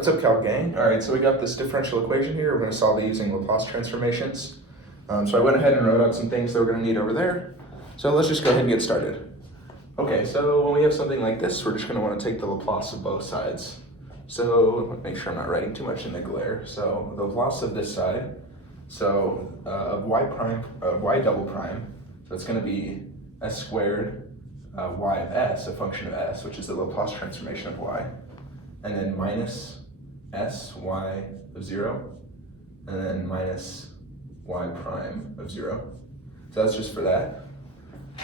What's up, Cal gang? All right, so we got this differential equation here. We're going to solve it using Laplace transformations. So I went ahead and wrote out some things that we're going to need over there. So let's just go ahead and get started. Okay, so when we have something like this, we're just going to want to take the Laplace of both sides. So make sure I'm not writing too much in the glare. So the Laplace of this side, so of y double prime, so it's going to be s squared y of s, a function of s, which is the Laplace transformation of y, and then minus s y of 0, and then minus y prime of 0. So that's just for that.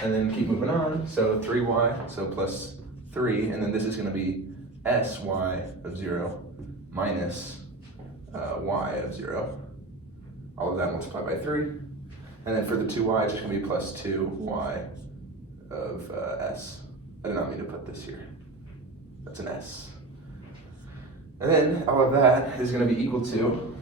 And then keep moving on, so 3y, so plus 3, and then this is going to be sy of 0 minus y of 0. All of that multiplied by 3. And then for the 2y, it's just going to be plus 2y of s. I did not mean to put this here. That's an s. And then all of that is going to be equal to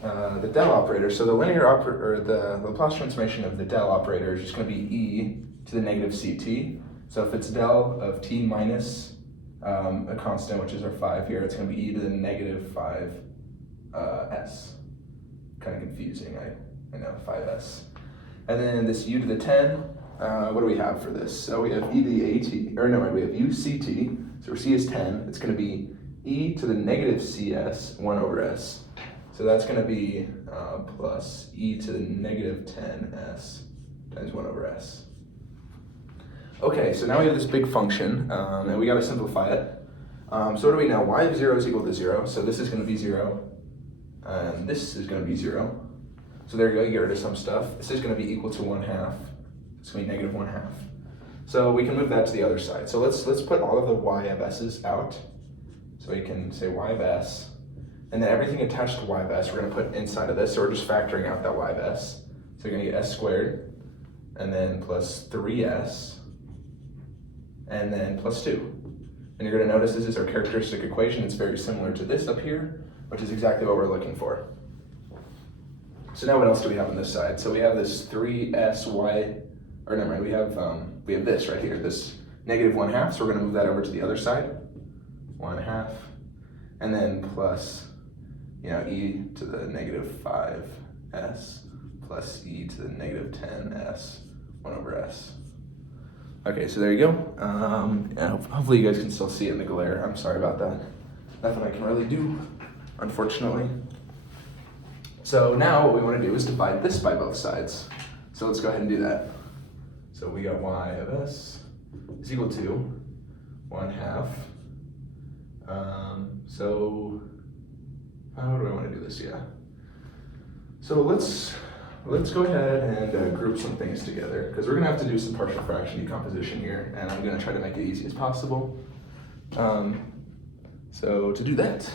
the del operator. So the linear operator, or the Laplace transformation of the del operator is just going to be e to the negative ct. So if it's del of t minus a constant, which is our 5 here, it's going to be e to the negative 5 s. Kind of confusing, I know, 5s. And then this u to the 10, what do we have for this? So we have e to the at, or no, we have uct, so where c is 10, it's going to be e to the negative cs, 1 over s. So that's going to be plus e to the negative 10s times 1 over s. Okay, so now we have this big function, and we got to simplify it. So what do we know? Y of 0 is equal to 0, so this is going to be 0, and this is going to be 0. So there you go, you get rid of some stuff. This is going to be equal to 1/2. It's going to be negative 1/2. So we can move that to the other side. So let's put all of the y of s's out. So we can say y of s, and then everything attached to y of s we're going to put inside of this. So we're just factoring out that y of s. So you're going to get s squared, and then plus 3s, and then plus 2. And you're going to notice this is our characteristic equation. It's very similar to this up here, which is exactly what we're looking for. So now what else do we have on this side? So we have this 3sy, or never mind, we have this right here, this negative 1/2. So we're going to move that over to the other side, 1/2, and then plus, e to the negative 5s plus e to the negative 10s, 1 over s. Okay, so there you go. Yeah, hopefully you guys can still see it in the glare. I'm sorry about that. Nothing I can really do, unfortunately. So now what we want to do is divide this by both sides. So let's go ahead and do that. So we got y of s is equal to 1/2. So how do I want to do this? Yeah. So let's go ahead and group some things together, because we're going to have to do some partial fraction decomposition here, and I'm going to try to make it easy as possible. So to do that,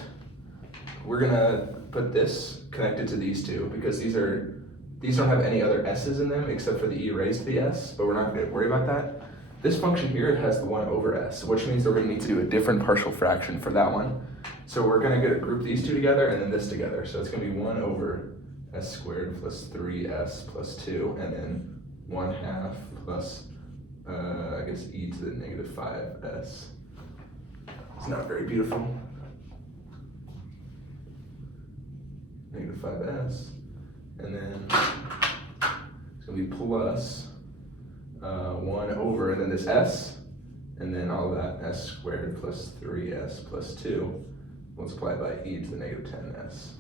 we're going to put this connected to these two, because these don't have any other s's in them except for the e raised to the s, but we're not going to worry about that. This function here has the 1 over s, which means that we're going to need to do a different partial fraction for that one. So we're going to group these two together and then this together. So it's going to be 1 over s squared plus 3s plus 2, and then 1/2 plus, I guess, e to the negative 5s. It's not very beautiful. Negative 5s, and then it's going to be plus 1 over, and then this s, and then all of that s squared plus 3s plus 2 multiplied by e to the negative 10s.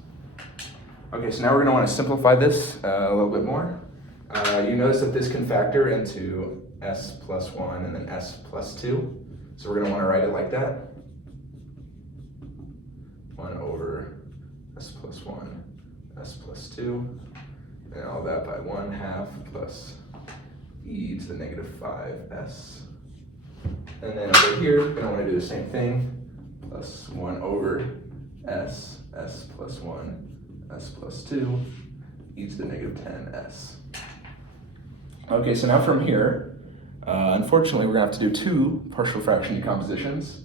Okay, so now we're going to want to simplify this a little bit more. You notice that this can factor into s plus 1 and then s plus 2. So we're going to want to write it like that. 1 over s plus 1, s plus 2, and all that by 1/2 plus e to the negative 5s. And then over here, we're going to want to do the same thing, plus 1 over s plus 1, s plus 2, e to the negative 10s. Okay, so now from here, unfortunately, we're going to have to do 2 partial fraction decompositions,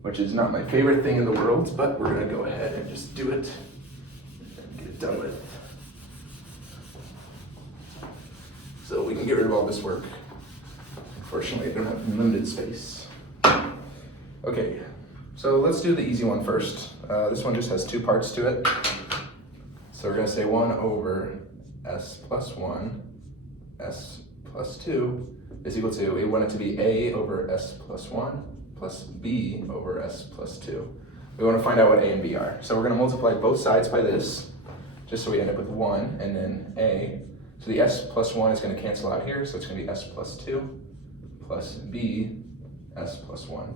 which is not my favorite thing in the world, but we're going to go ahead and just do it and get it done with. So we can get rid of all this work. Unfortunately, I don't have limited space. Okay, so let's do the easy one first. This one just has two parts to it. So we're going to say 1 over s plus 1, s plus 2 is equal to, we want it to be a over s plus 1 plus b over s plus 2. We want to find out what a and b are. So we're going to multiply both sides by this, just so we end up with 1 and then a. So the s plus 1 is going to cancel out here, so it's going to be s plus 2 plus b s plus 1.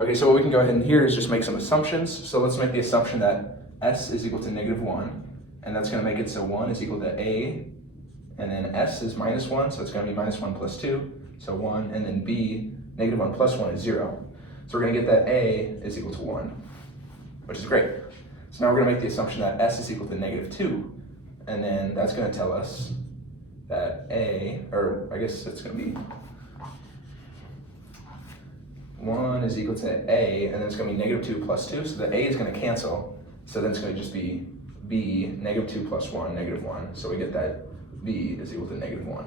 Okay, so what we can go ahead and here is just make some assumptions. So let's make the assumption that s is equal to -1, and that's going to make it so 1 is equal to a, and then s is -1, so it's going to be -1 plus 2, so 1, and then b, -1 plus 1 is 0. So we're going to get that a is equal to 1, which is great. So now we're going to make the assumption that s is equal to -2, and then that's going to tell us that a, or I guess it's going to be 1 is equal to a, and then it's going to be -2 plus 2, so the a is going to cancel, so then it's going to just be b, -2 plus 1, -1, so we get that b is equal to -1.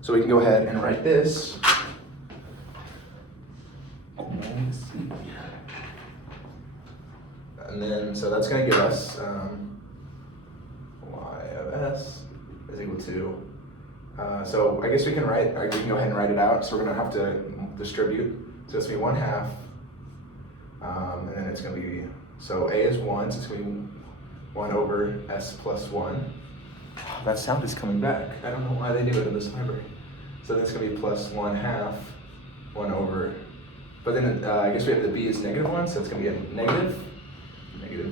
So we can go ahead and write this. And then, so that's going to give us y of s is equal to, so I guess we can write, or we can go ahead and write it out. So we're going to have to distribute. So it's going to be 1/2, and then it's going to be, so a is 1, so it's going to be 1 over s plus 1. That sound is coming back. I don't know why they do it in this library. So then it's going to be plus 1/2, 1 over, but then I guess we have the b is -1, so it's going to be a negative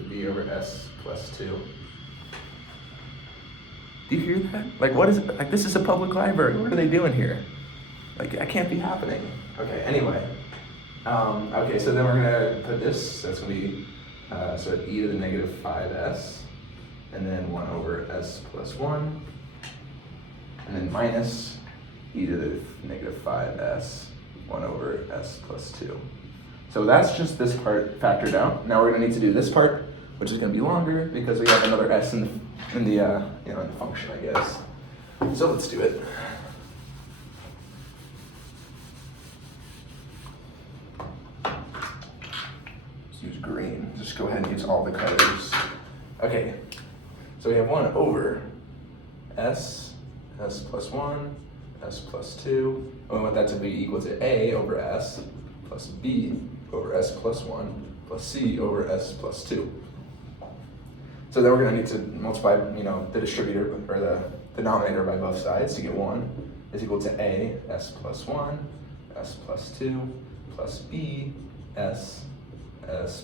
b over s plus 2. Do you hear that? Like, what is it? Like, this is a public library. What are they doing here? Like, that can't be happening. Okay, anyway. Okay, so then we're going to put this, so it's going to be, so e to the -5s, and then 1 over s plus 1, and then minus e to the -5s, 1 over s plus 2. So that's just this part factored out. Now we're going to need to do this part, which is going to be longer because we have another s in the function, I guess. So let's do it. Let's use green. Just go ahead and use all the colors. Okay. So we have 1 over s plus 1, s plus 2. And we want that to be equal to a over s plus b over s plus 1 plus c over s plus 2. So then we're going to need to multiply, the distributor or the denominator by both sides to get 1 is equal to a s plus 1, s plus 2 plus b s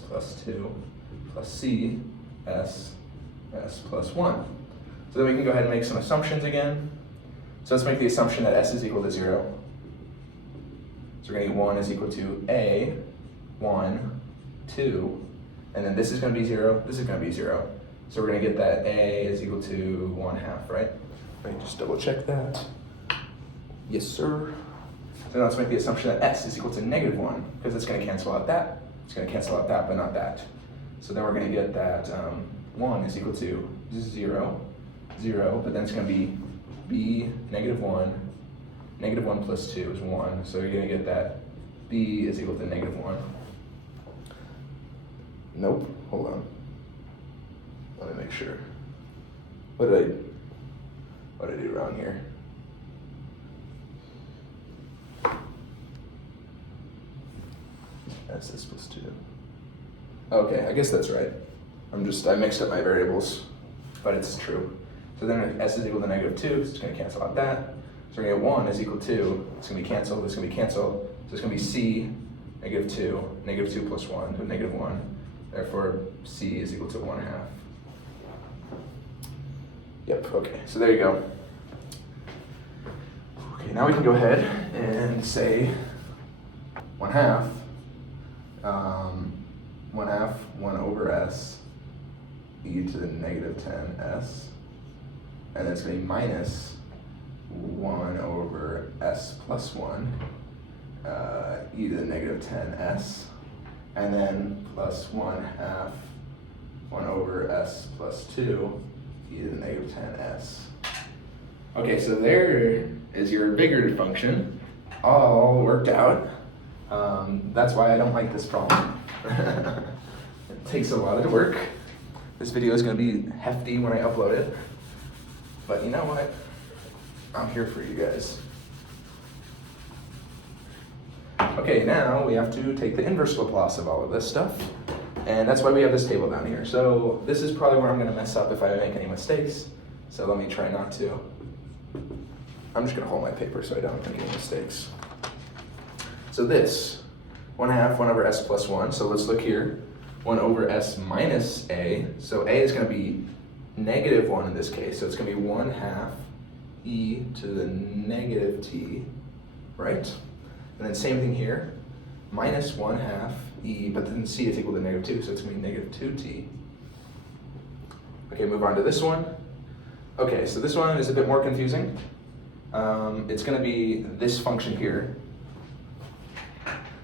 plus 2 plus c s plus 1. So then we can go ahead and make some assumptions again. So let's make the assumption that s is equal to 0. So we're going to get 1 is equal to a, 1, 2, and then this is going to be 0, this is going to be 0. So we're going to get that a is equal to 1/2, right? Let me just double check that. Yes, sir. So now let's make the assumption that s is equal to -1, because it's going to cancel out that. It's going to cancel out that, but not that. So then we're going to get that 1 is equal to 0, 0, but then it's going to be b, -1, -1 plus 2 is 1. So you're going to get that b is equal to -1. Nope, hold on. Let me make sure. What did I do wrong here? S plus 2. Okay, I guess that's right. I mixed up my variables, but it's true. So then s is equal to -2, so it's going to cancel out that. So we're going to get 1 is equal to, it's going to be canceled, this is going to be canceled. So it's going to be c, -2, -2 plus 1, so -1. Therefore, c is equal to 1/2. Yep, okay, so there you go. Okay, now we can go ahead and say 1/2, 1/2, 1 over s, e to the -10s, and then it's going to be minus 1 over s plus 1, e to the -10s, and then plus 1/2, 1 over s plus 2, e to the -10s. Okay, so there is your bigger function, all worked out. That's why I don't like this problem. It takes a lot of work. This video is going to be hefty when I upload it. But you know what? I'm here for you guys. Okay, now we have to take the inverse Laplace of all of this stuff. And that's why we have this table down here. So this is probably where I'm going to mess up if I make any mistakes. So let me try not to. I'm just going to hold my paper so I don't make any mistakes. So this, 1/2, 1 over s plus 1. So let's look here. 1 over s minus a. So a is going to be -1 in this case. So it's going to be 1/2 e to the negative t, right? And then same thing here. Minus 1/2 e, but then c is equal to -2, so it's going to be -2t. Okay, move on to this one. Okay, so this one is a bit more confusing. It's going to be this function here.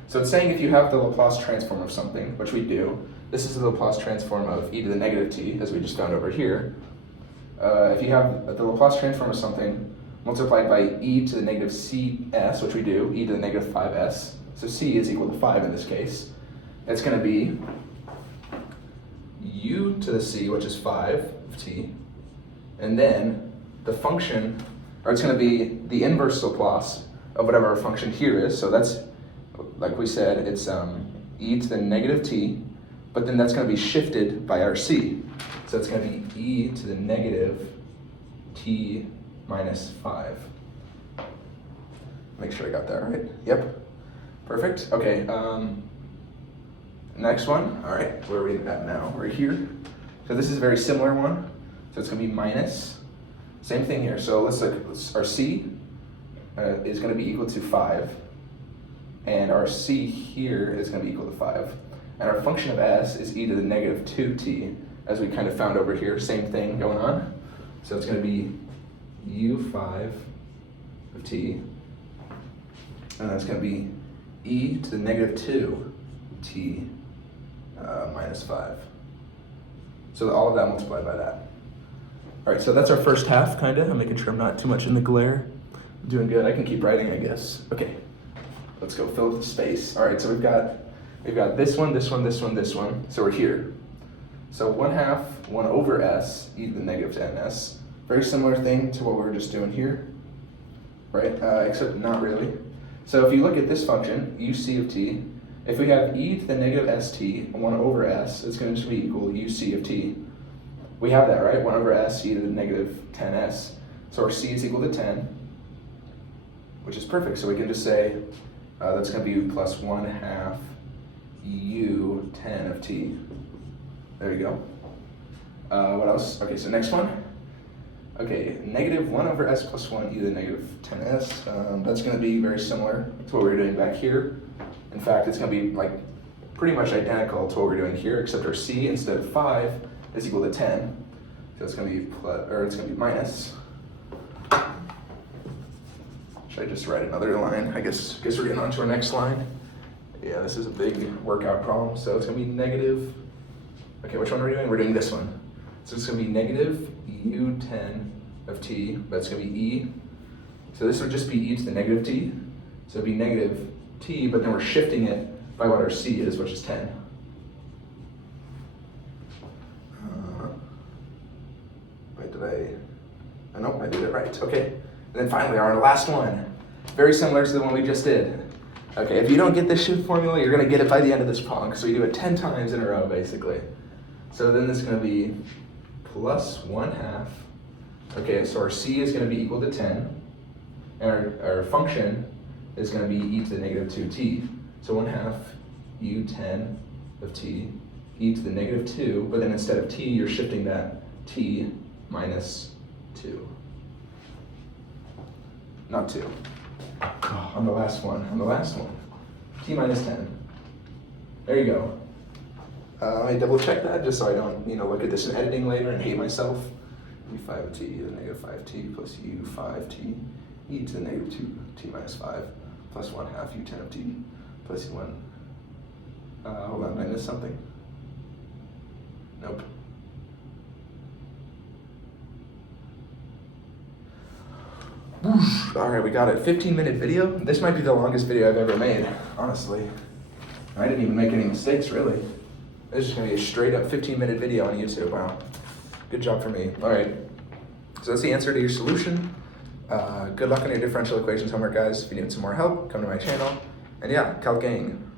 So it's saying if you have the Laplace transform of something, which we do, this is the Laplace transform of e to the -t, as we just found over here. If you have the Laplace transform of something multiplied by e to the -cs, which we do, e to the -5s, so c is equal to 5 in this case, it's going to be u to the c, which is 5 of t, and then the function, or it's going to be the inverse Laplace of whatever our function here is, so that's, like we said, it's e to the -t, but then that's going to be shifted by our c. So it's going to be e to the -t minus 5. Make sure I got that right. Yep. Perfect. Okay. Next one. All right. Where are we at now? We're here. So this is a very similar one. So it's going to be minus. Same thing here. So let's look. Our c is going to be equal to 5. And our c here is going to be equal to 5. And our function of s is e to the -2t, as we kind of found over here. Same thing going on. So it's going to be u5 of t, and that's going to be e to the -2t minus 5. So all of that multiplied by that. All right, so that's our first half, kind of. I'm making sure I'm not too much in the glare. I'm doing good. I can keep writing, I guess. Okay, let's go fill the space. All right, so we've got this one, this one, this one, this one. So we're here. So 1/2, 1 over s, e to the -10s. Very similar thing to what we were just doing here, right? Except not really. So if you look at this function, uc of t, if we have e to the -st, 1 over s, it's going to be equal to uc of t. We have that, right? 1 over s, e to the -10s. So our c is equal to 10, which is perfect. So we can just say that's going to be plus 1/2 u10 of t. There you go. What else? Okay, so next one. Okay, -1 over s plus 1 e to the -10s. That's going to be very similar to what we were doing back here. In fact, it's going to be like pretty much identical to what we're doing here, except our c instead of 5 is equal to 10. So it's going to be it's going to be minus. Should I just write another line? I guess we're getting on to our next line. Yeah, this is a big workout problem. So it's going to be negative. Okay, which one are we doing? We're doing this one. So it's going to be -u10 of t, but it's going to be e. So this would just be e to the -t. So it'd be -t, but then we're shifting it by what our c is, which is 10. Wait, did I? Nope, I did it right. Okay. And then finally, our last one. Very similar to the one we just did. Okay, if you don't get this shift formula, you're going to get it by the end of this problem. So we do it 10 times in a row, basically. So then this is going to be plus 1/2. Okay, so our c is going to be equal to 10. And our function is going to be e to the -2t. So 1/2 u10 of t, e to the -2, but then instead of t, you're shifting that t minus 2. Not 2. Oh, on the last one, t minus 10. There you go. Let me double check that just so I don't, look at this in editing later and hate myself. u5 of t to the -5t plus u5t e to the -2t minus 5 plus 1/2 u10 of t plus 1. Hold on, did I miss something? Nope. Whoosh. All right, we got it. 15-minute video. This might be the longest video I've ever made, honestly. I didn't even make any mistakes, really. This is just gonna be a straight up 15-minute video on YouTube. Wow. Good job for me. All right. So that's the answer to your solution. Good luck on your differential equations homework, guys. If you need some more help, come to my channel. And yeah, Calc Gang.